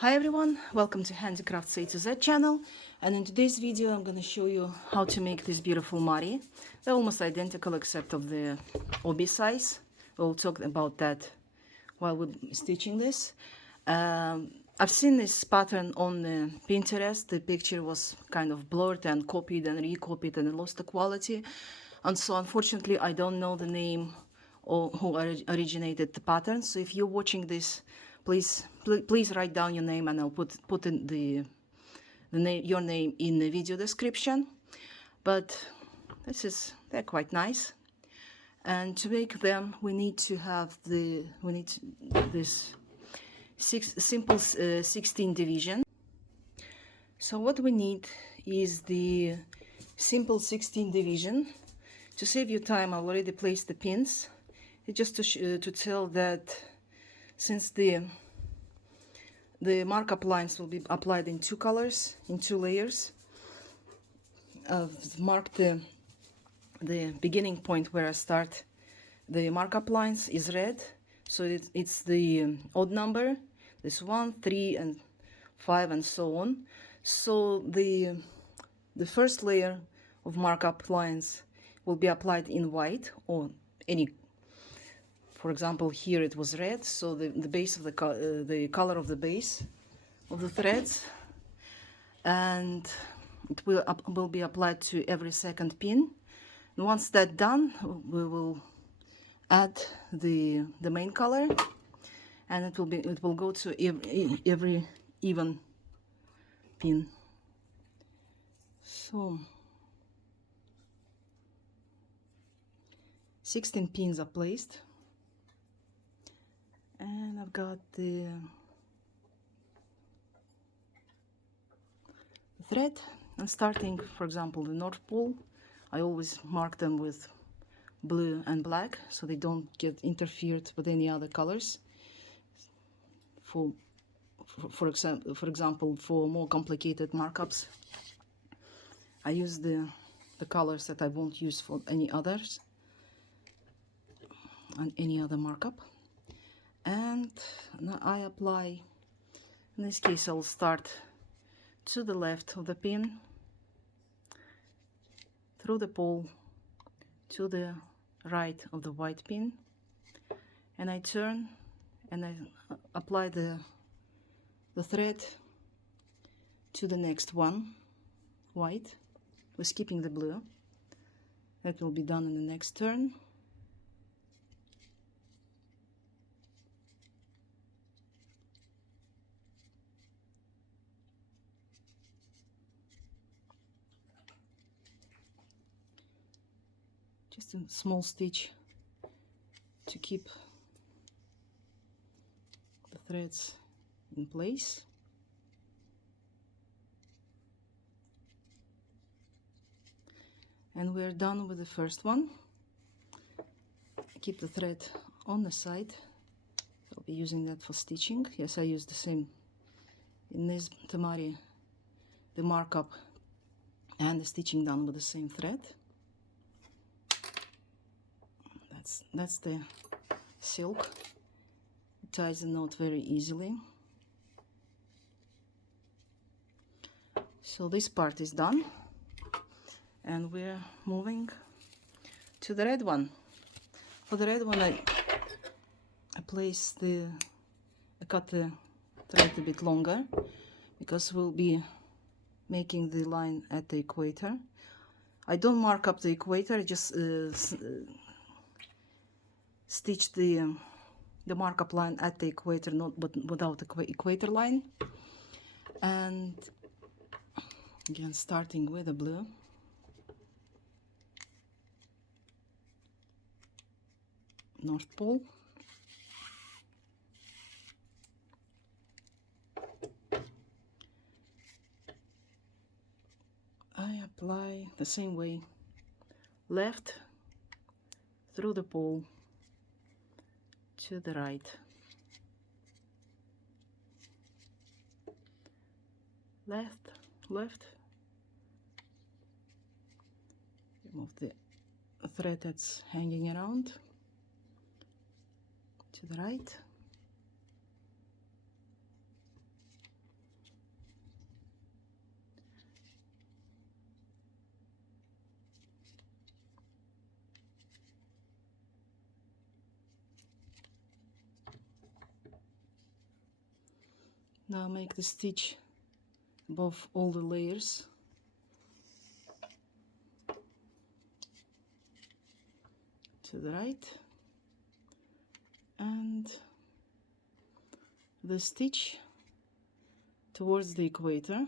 Hi everyone, welcome to Handicrafts A to Z channel, and in today's video I'm going to show you how to make this beautiful mari. They're almost identical except of the obi size. We'll talk about that while we're stitching this. I've seen this pattern on Pinterest. The picture was kind of blurred and copied and recopied and lost the quality, and so unfortunately I don't know the name or who originated the pattern. So if you're watching this, please write down your name, and I'll put in your name in the video description. But they're quite nice, and to make them we need to have this simple 16 division. So what we need is the simple 16 division. To save you time, I've already placed the pins. It's just to tell that since the markup lines will be applied in two colors, in two layers, I've marked the beginning point where I start the markup lines is red, so it's the odd number, this 1, 3 and 5 and so on. So the first layer of markup lines will be applied in white or any. For example, here it was red, so the base of the color of the base of the threads, and it will be applied to every second pin. And once that's done, we will add the main color, and it will go to every even pin. So 16 pins are placed. And I've got the thread. I'm starting, for example, the North Pole. I always mark them with blue and black so they don't get interfered with any other colors. For example, for more complicated markups, I use the colors that I won't use for any others on any other markup. And now I apply, in this case I'll start to the left of the pin, through the pole to the right of the white pin, and I turn and I apply the thread to the next one, white. We're skipping the blue. That will be done in the next turn. Just a small stitch to keep the threads in place. And we're done with the first one. Keep the thread on the side. I'll be using that for stitching. Yes, I use the same in this temari, the markup and the stitching done with the same thread. That's the silk. It ties the knot very easily. So this part is done, and we're moving to the red one. For the red one, I cut the thread a bit longer because we'll be making the line at the equator. I don't mark up the equator, I just stitch the markup line at the equator, but without the equator line. And again, starting with the blue, North Pole, I apply the same way, left through the pole to the right, left, remove the thread that's hanging around, to the right, Now make the stitch above all the layers. To the right, and the stitch towards the equator.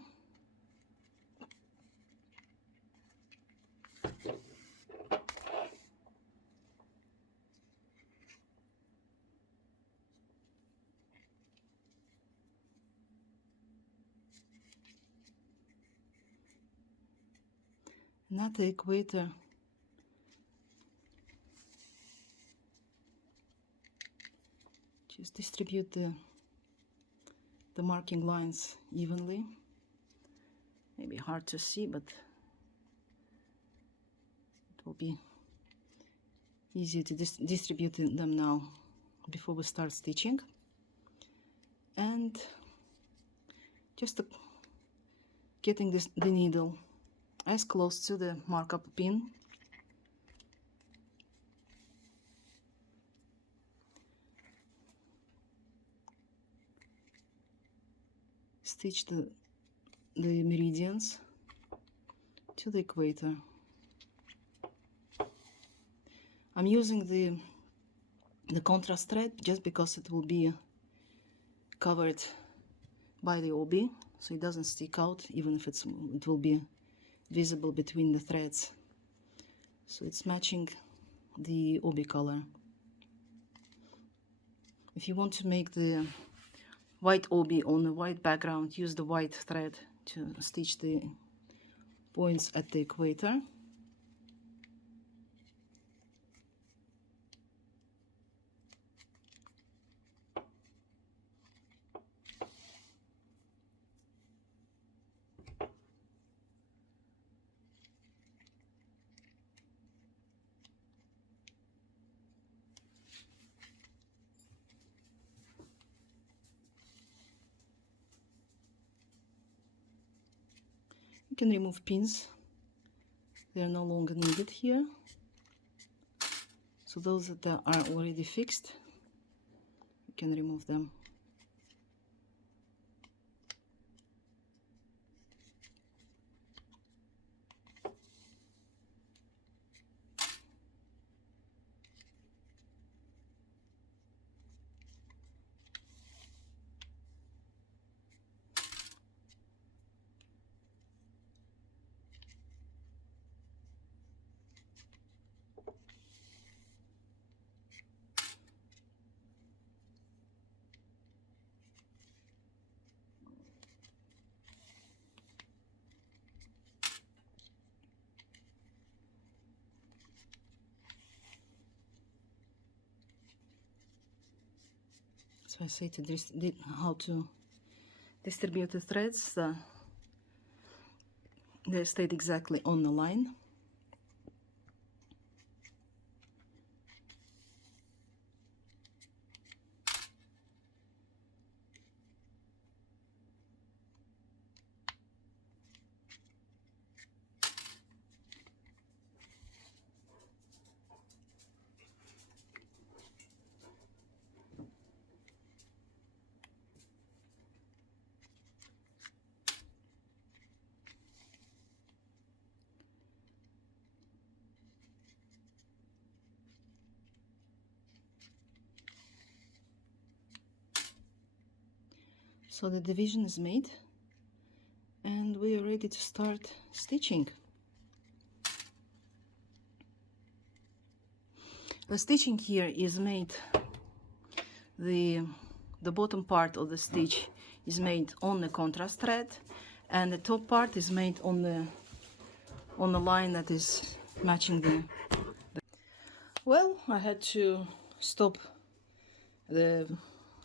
And at the equator, just distribute the marking lines evenly. Maybe hard to see, but it will be easier to distribute them now before we start stitching. And just getting the needle as close to the markup pin. Stitch the meridians to the equator. I'm using the contrast thread just because it will be covered by the obi, so it doesn't stick out, even if it will be visible between the threads. So it's matching the obi color. If you want to make the white obi on a white background, use the white thread to stitch the points at the equator. You can remove pins, they are no longer needed here. So those that are already fixed, you can remove them. So I say how to distribute the threads. They stayed exactly on the line. So the division is made and we are ready to start stitching. The stitching here is made, the bottom part of the stitch is made on the contrast thread, and the top part is made on the line that is matching the. Well, I had to stop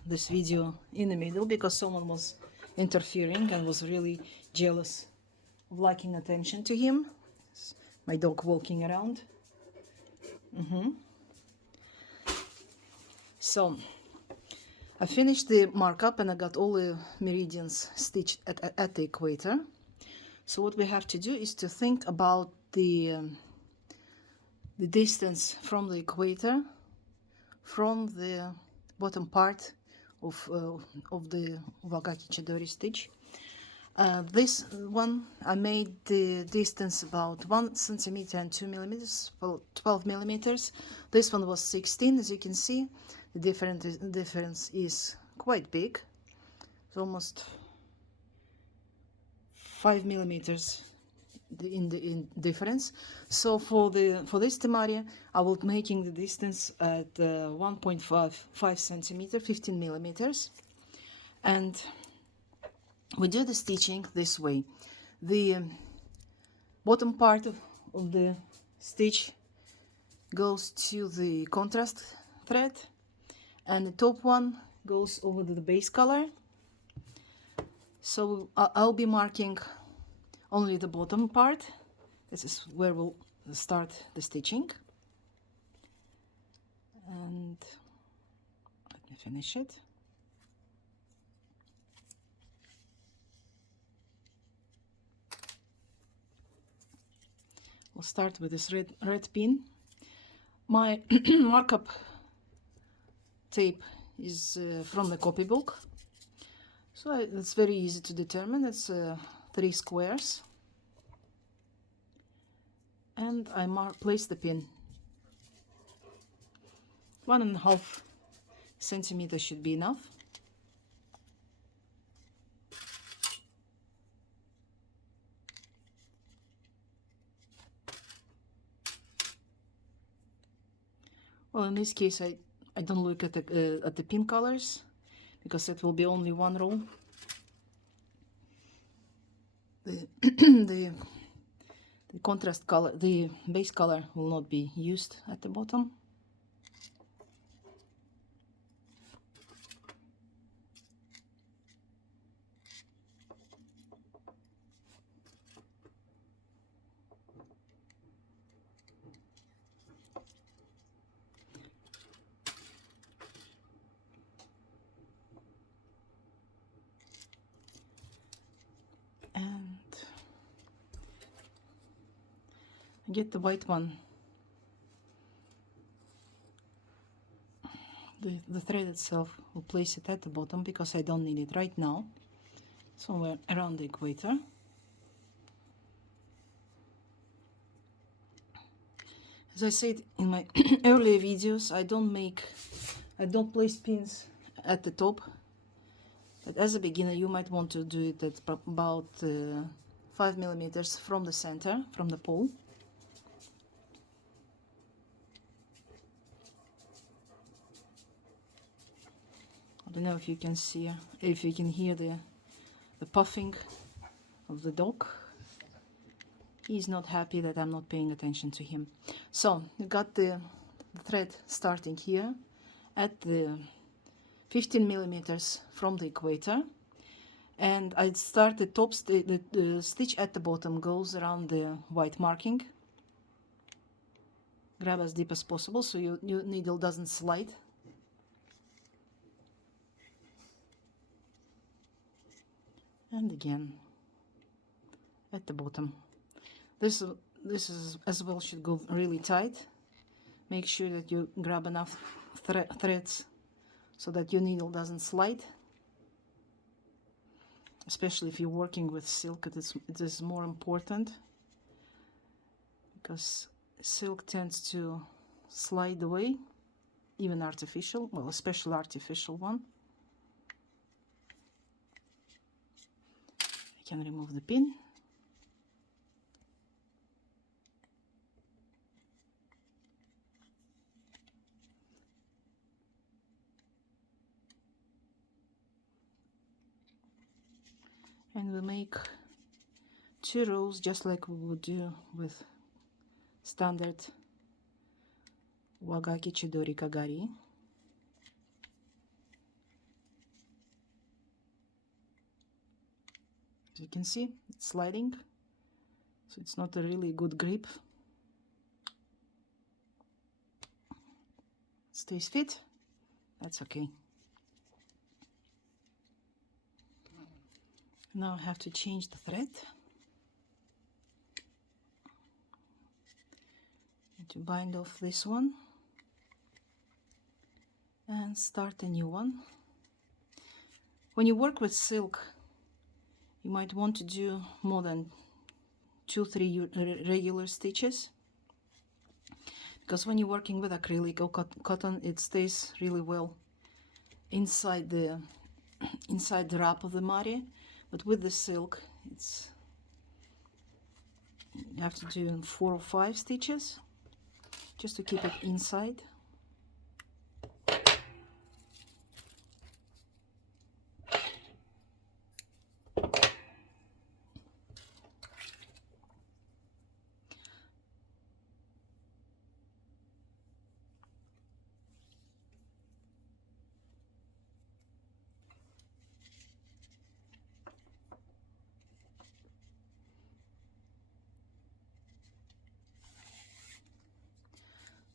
this video in the middle because someone was interfering and was really jealous of liking attention to him. My dog walking around. So I finished the markup and I got all the meridians stitched at the equator. So what we have to do is to think about the distance from the equator, from the bottom part of the Wagaki Chidori stitch. This one I made the distance about 1 centimeter and 2 millimeters, well, 12 millimeters. This one was 16, as you can see. The difference is quite big. It's almost 5 millimeters in difference. So for this temari, I will making the distance at 1.5 centimeter, 15 millimeters, and we do the stitching this way. The bottom part of the stitch goes to the contrast thread, and the top one goes over to the base color. So I'll be marking only the bottom part. This is where we'll start the stitching. And let me finish it. We'll start with this red pin. My markup tape is from the copybook, so it's very easy to determine. It's 3 squares, and I place the pin. 1.5 centimeters should be enough. Well, in this case, I don't look at the pin colors, because it will be only one row. The contrast color, the base color, will not be used at the bottom. Get the white one, the thread itself, will place it at the bottom because I don't need it right now, somewhere around the equator. As I said in my earlier videos, I don't place pins at the top, but as a beginner you might want to do it at about 5 millimeters from the center, from the pole. I don't know if you can see, if you can hear the puffing of the dog. He's not happy that I'm not paying attention to him. So you got the thread starting here at the 15 millimeters from the equator, and I start the top the stitch at the bottom goes around the white marking. Grab as deep as possible so your needle doesn't slide. And again at the bottom. This is as well should go really tight. Make sure that you grab enough threads so that your needle doesn't slide. Especially if you're working with silk, it is more important, because silk tends to slide away, even artificial, well, especially artificial one. I can remove the pin. And we make 2 rows just like we would do with standard Wagaki Chidori Kagari. As you can see, it's sliding, so it's not a really good grip. Stays fit, that's okay. Now I have to change the thread. To bind off this one and start a new one. When you work with silk, you might want to do more than 2-3 regular stitches, because when you're working with acrylic or cotton, it stays really well inside the wrap of the mari. But with the silk, you have to do 4 or 5 stitches just to keep it inside.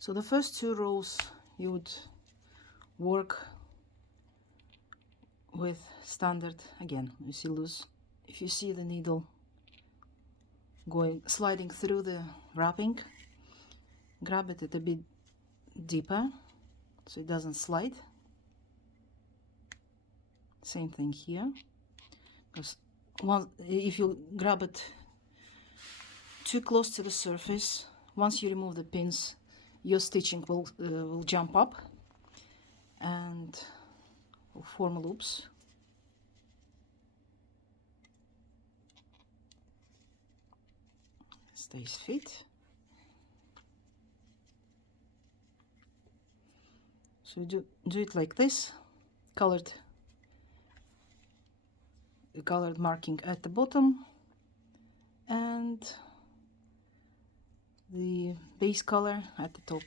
So the first 2 rows you would work with standard, again, you see loose. If you see the needle sliding through the wrapping, grab it a bit deeper so it doesn't slide. Same thing here, because if you grab it too close to the surface, once you remove the pins, your stitching will jump up and will form loops. Stays fit. So do it like this, colored marking at the bottom and the base color at the top.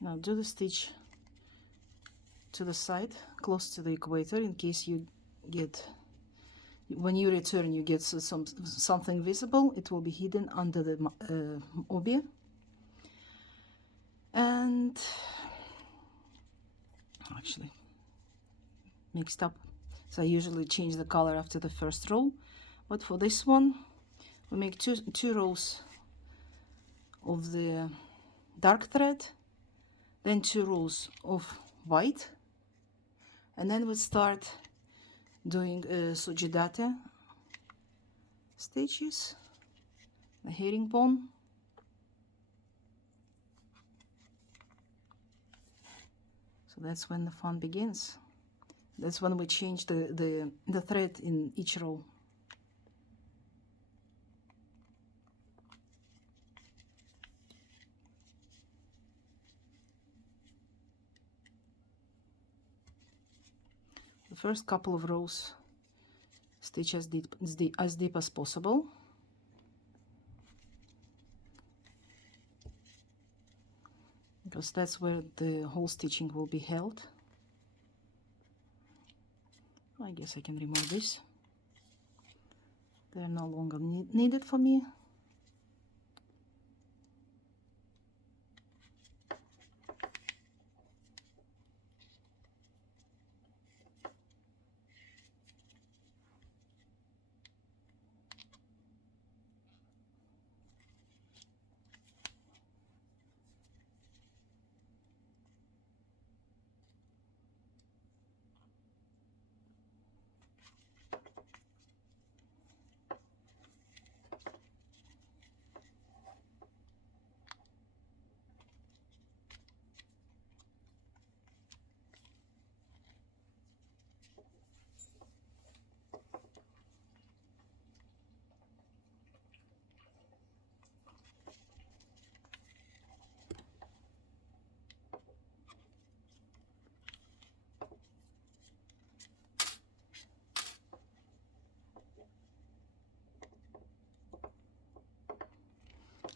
Now do the stitch to the side, close to the equator, in case you get, when you return, you get something visible. It will be hidden under the obi. And actually mixed up, so I usually change the color after the first row, but for this one we make two rows of the dark thread, then 2 rows of white, and then we start doing soggiadate stitches, the herringbone. So that's when the fun begins. That's when we change the thread in each row. The first couple of rows stitch as deep as possible. Because that's where the whole stitching will be held. I guess I can remove this. They're no longer needed for me.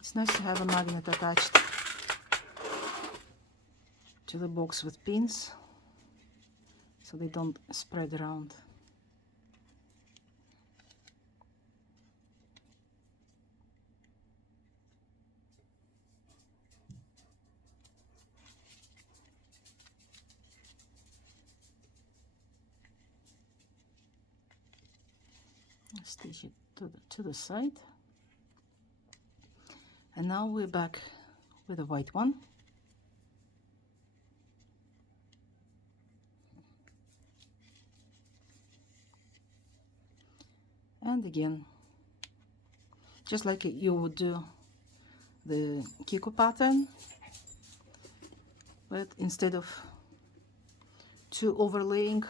It's nice to have a magnet attached to the box with pins so they don't spread around. Stitch it to the side. And now we're back with the white one. And again, just like you would do the Kiko pattern, but instead of 2 overlaying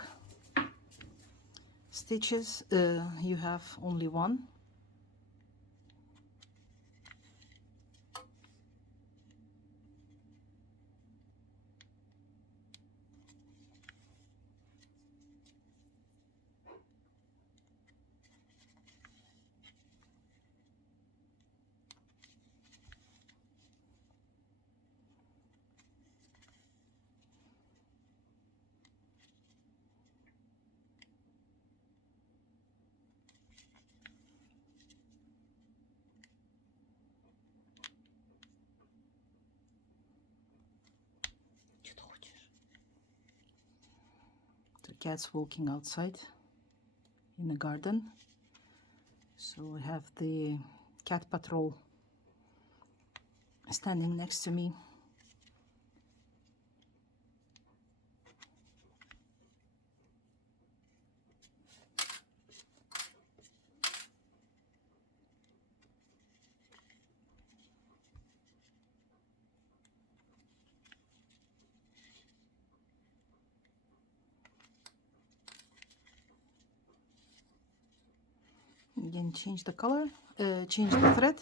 stitches, you have only 1. The cat's walking outside in the garden, so we have the cat patrol standing next to me. Again, change the color, change the thread.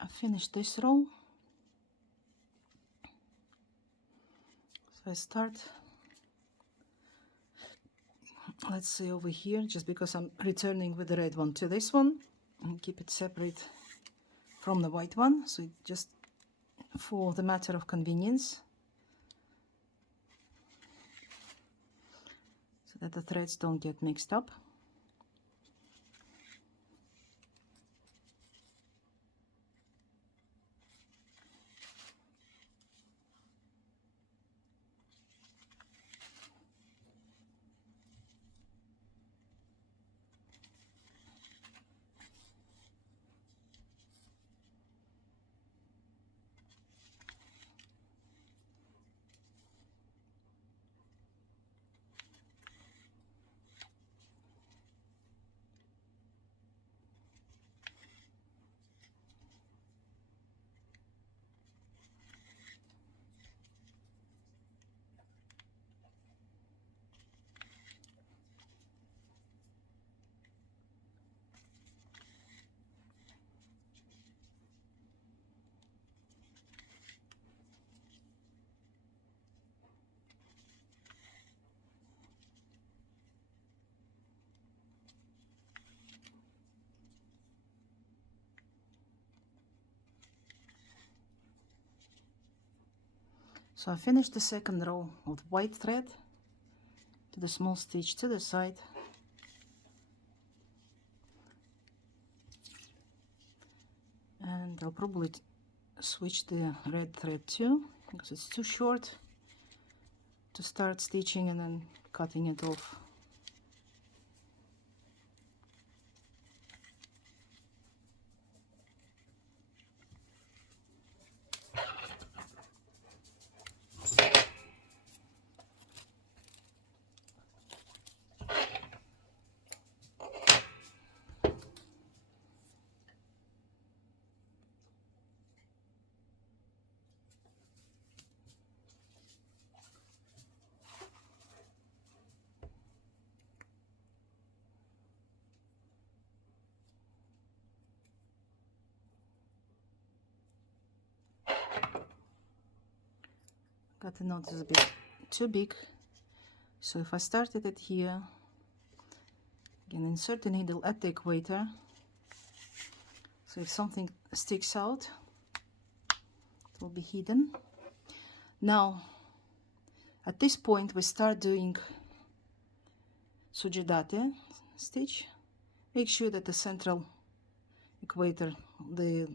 I finished this row, so I start, let's say over here, just because I'm returning with the red one to this one, and keep it separate from the white one, so just for the matter of convenience, so that the threads don't get mixed up. So I finished the second row of white thread to the small stitch to the side, and I'll probably switch the red thread too, because it's too short to start stitching and then cutting it off. but the knot is a bit too big. So if I started it here, again, insert the needle at the equator, so if something sticks out, it will be hidden. Now, at this point, we start doing sugidate stitch. Make sure that the central equator, the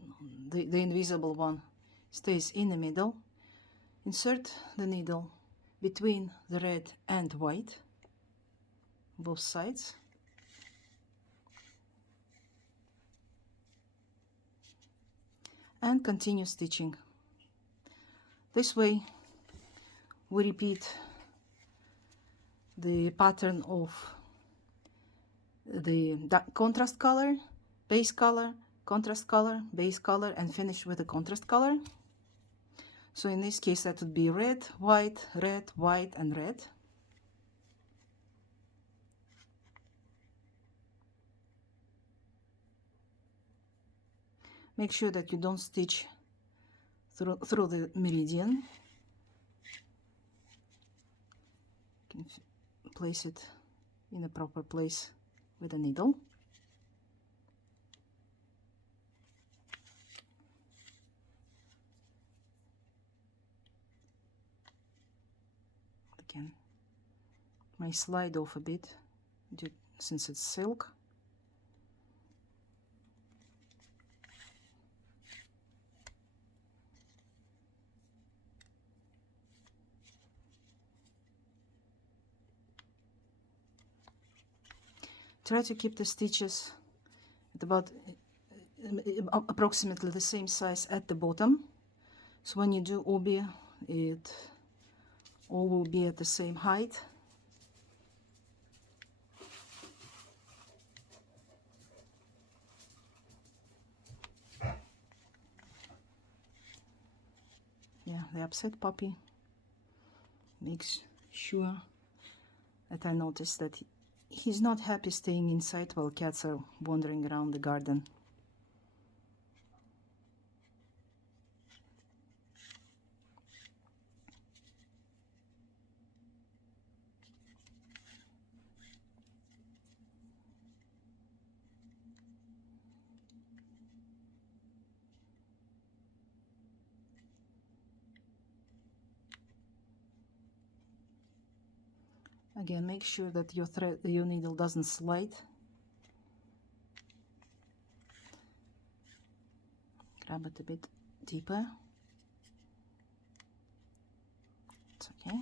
invisible one, stays in the middle. Insert the needle between the red and white, both sides. And continue stitching. This way we repeat the pattern of the contrast color, base color, contrast color, base color, and finish with the contrast color. So in this case that would be red, white, and red. Make sure that you don't stitch through the meridian. You can place it in a proper place with a needle. Again, may slide off a bit since it's silk. Try to keep the stitches at about approximately the same size at the bottom. So when you do obi, it all will be at the same height. Yeah, the upset puppy makes sure that I notice that he's not happy staying inside while cats are wandering around the garden. Again, make sure that your needle doesn't slide. Grab it a bit deeper. It's okay.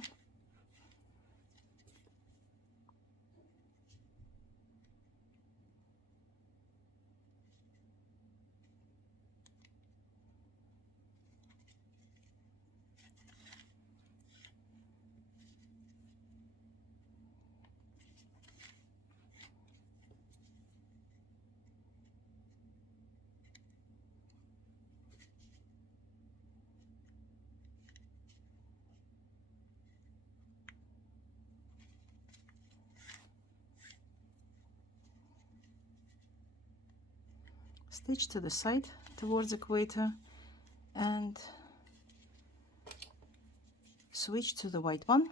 Stitch to the side towards the equator and switch to the white one.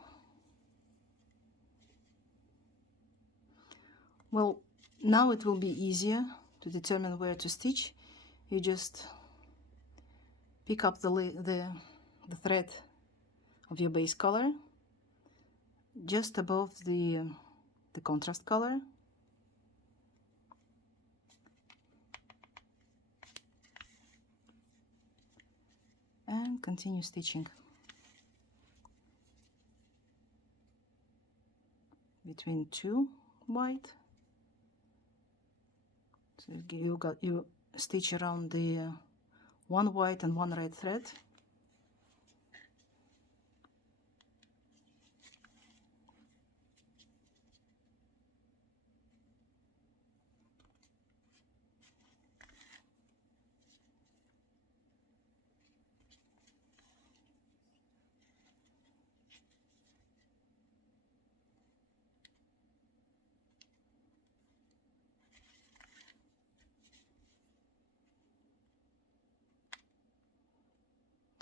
Well, now it will be easier to determine where to stitch. You just pick up the thread of your base color just above the contrast color. And continue stitching between two white. So you stitch around the one white and one red thread.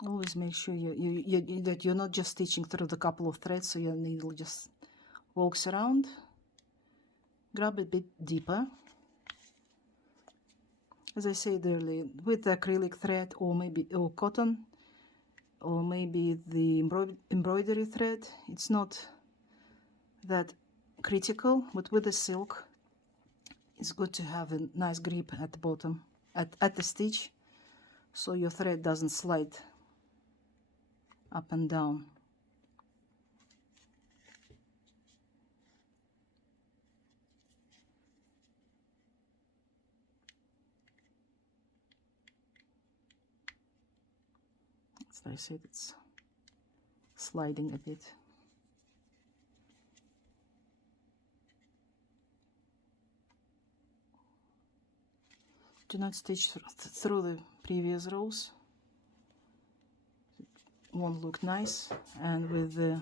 Always make sure that you're not just stitching through the couple of threads, so your needle just walks around. Grab a bit deeper. As I said earlier, with the acrylic thread or cotton, or maybe the embroidery thread, it's not that critical, but with the silk, it's good to have a nice grip at the bottom, at the stitch, so your thread doesn't slide up and down. As I said, it's sliding a bit. Do not stitch through the previous rows. It won't look nice, and with the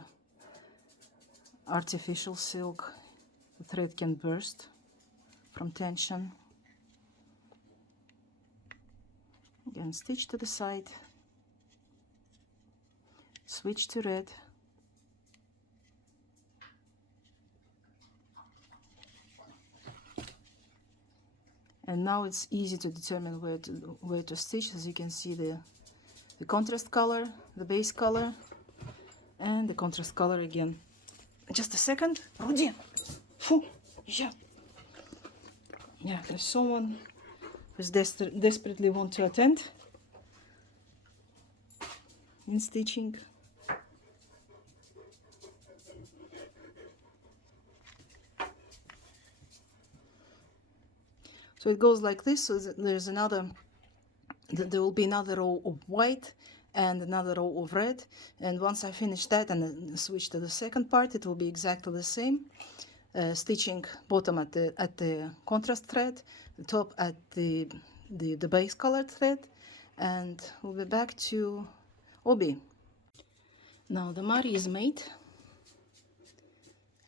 artificial silk, the thread can burst from tension. Again, stitch to the side, switch to red, and now it's easy to determine where to stitch. As you can see, the contrast color, the base color, and the contrast color again. Just a second, Rudy. Yeah, there's someone who's desperately want to attend in stitching. So it goes like this. So there's another, there will be another row of white and another row of red, and once I finish that and then switch to the second part, it will be exactly the same. Stitching bottom at the contrast thread, the top at the base colored thread, and we'll be back to obi. Now the mari is made,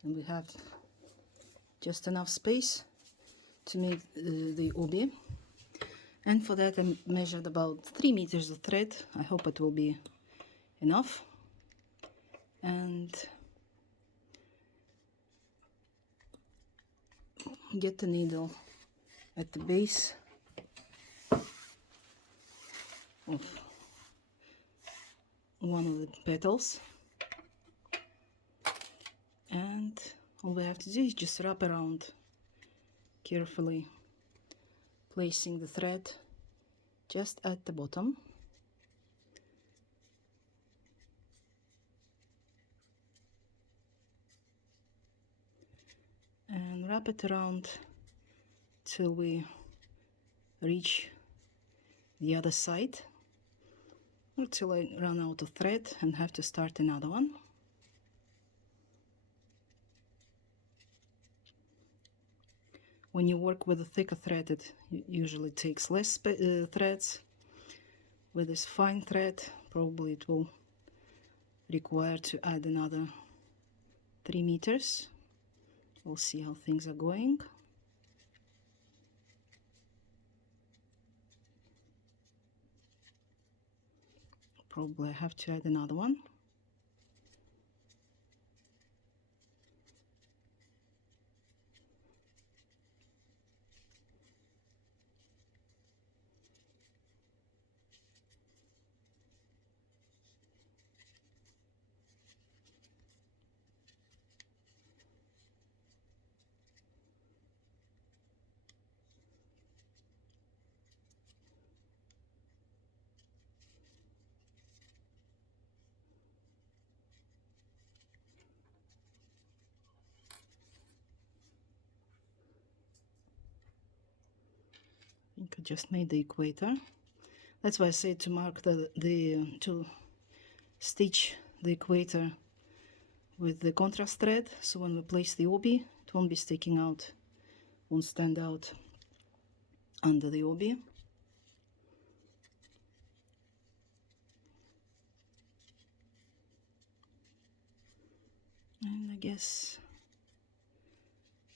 and we have just enough space to make the obi, and for that I measured about 3 meters of thread. I hope it will be enough, and get the needle at the base of one of the petals, and all we have to do is just wrap around, carefully placing the thread just at the bottom, and wrap it around till we reach the other side, or till I run out of thread and have to start another one. When you work with a thicker thread, it usually takes less threads. With this fine thread, probably it will require to add another 3 meters. We'll see how things are going. Probably I have to add another one. I think I just made the equator. That's why I say to mark to stitch the equator with the contrast thread, so when we place the obi, it won't be sticking out, won't stand out under the obi. And I guess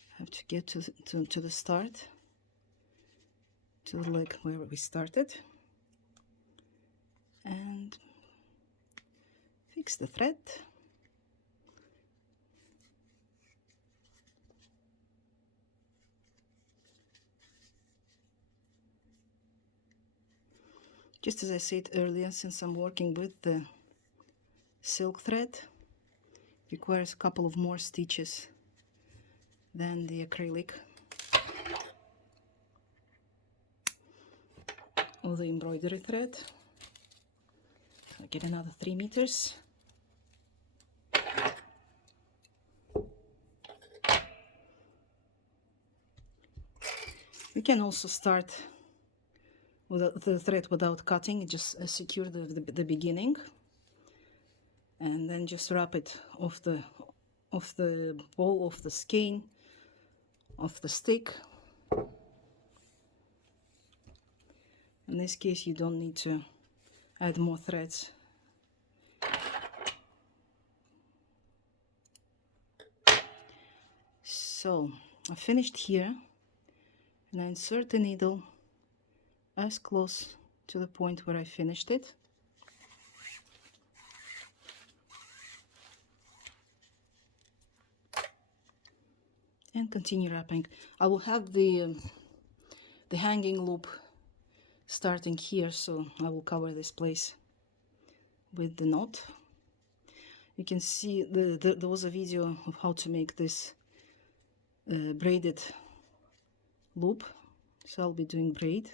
I have to get to the start, to the leg where we started, and Fix the thread. Just as I said earlier, since I'm working with the silk thread, it requires a couple of more stitches than the acrylic or the embroidery thread. So I get another 3 meters. You can also start with the thread without cutting, just secure the beginning, and then just wrap it off the ball of the skein of the stick. In this case, you don't need to add more threads. So I finished here, and I insert the needle as close to the point where I finished it. And continue wrapping. I will have the hanging loop starting here, so I will cover this place with the knot. You can see there was a video of how to make this braided loop, so I'll be doing braid.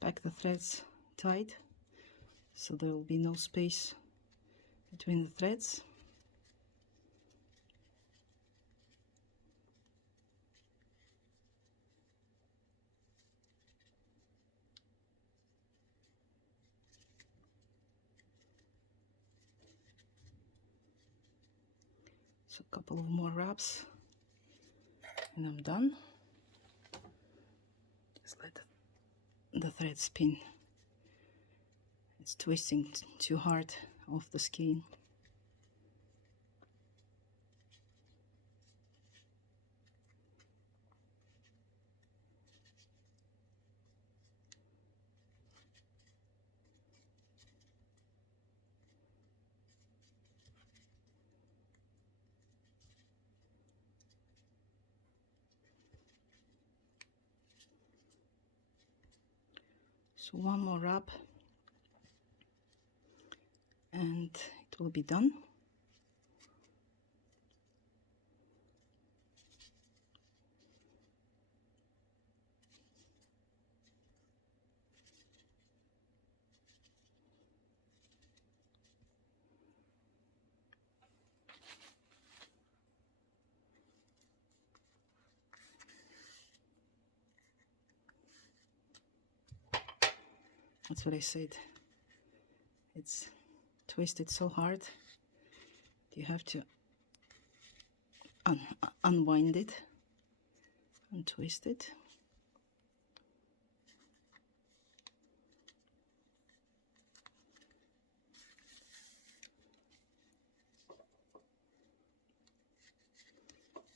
Pack the threads tight so there will be no space between the threads. So a couple of more wraps and I'm done. Just let the thread spin. It's twisting too hard off the skein. So one more wrap and it will be done. That's what I said. It's twisted so hard. You have to unwind it and twist it.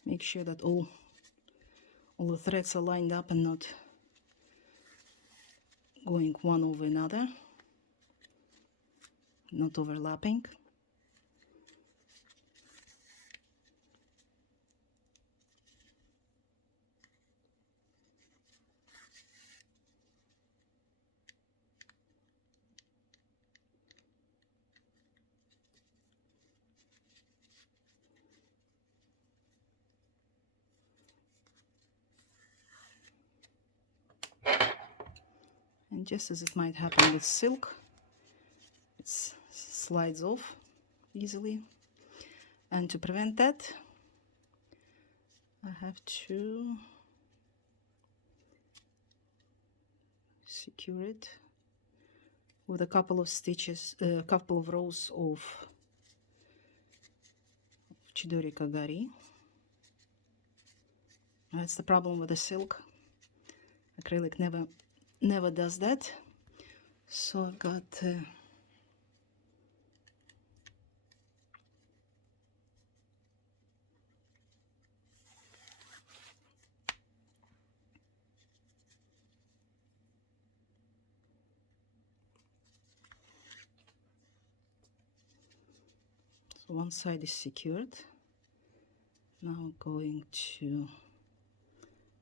Make sure that all the threads are lined up and not going one over another, not overlapping. And just as it might happen with silk, it slides off easily. And to prevent that, I have to secure it with a couple of stitches, a couple of rows of Chidori Kagari. That's the problem with the silk. Acrylic never does that. So I've got so one side is secured. Now I'm going to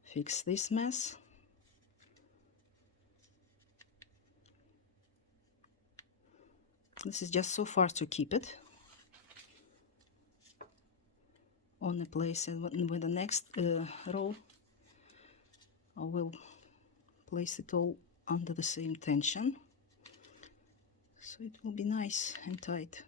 fix this mess. This is just so far to keep it on the place, and with the next row I will place it all under the same tension, so it will be nice and tight.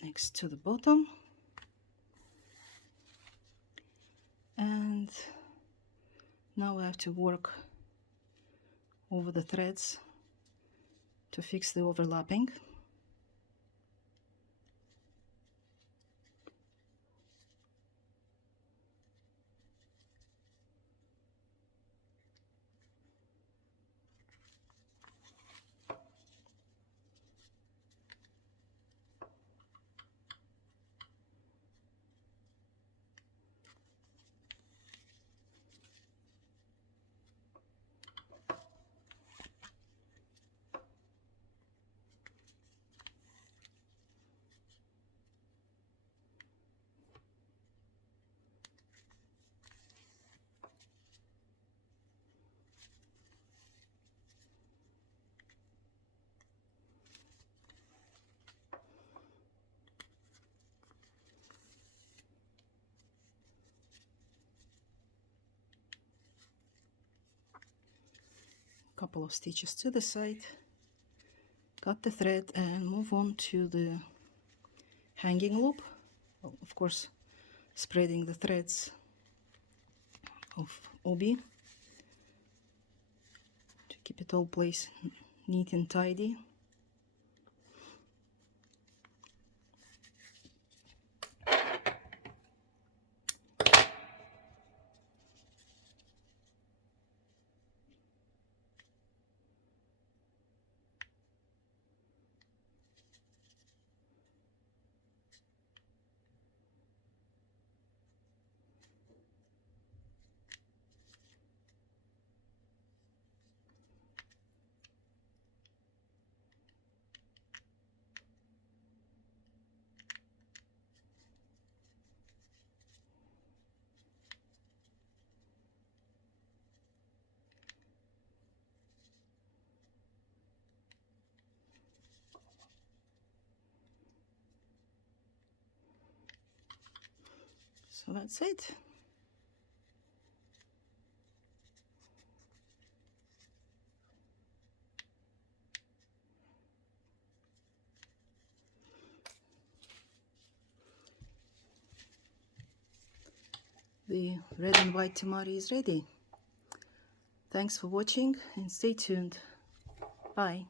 Next to the bottom, and now I have to work over the threads to fix the overlapping. Couple of stitches to the side, cut the thread, and move on to the hanging loop. Of course, spreading the threads of obi to keep it all placed neat and tidy. So that's it. The red and white temari is ready. Thanks for watching and stay tuned. Bye.